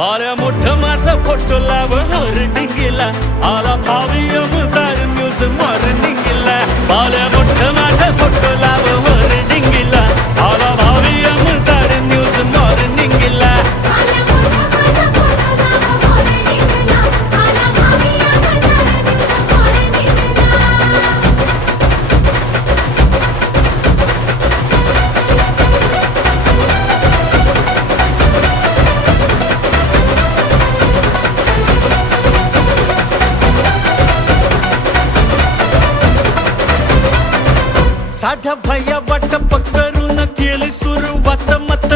बाल्या मोठं माझं फोटो लाव होर्डिंगला आला भावी अमदार न्यूज मॉर्निंगला बाल्या मोठं माझं फोटो लाव होर्डिंगला आला भावी अमदार न्यूज मॉर्निंगला साध्या भैया वाटप करून केली सुरुवात मत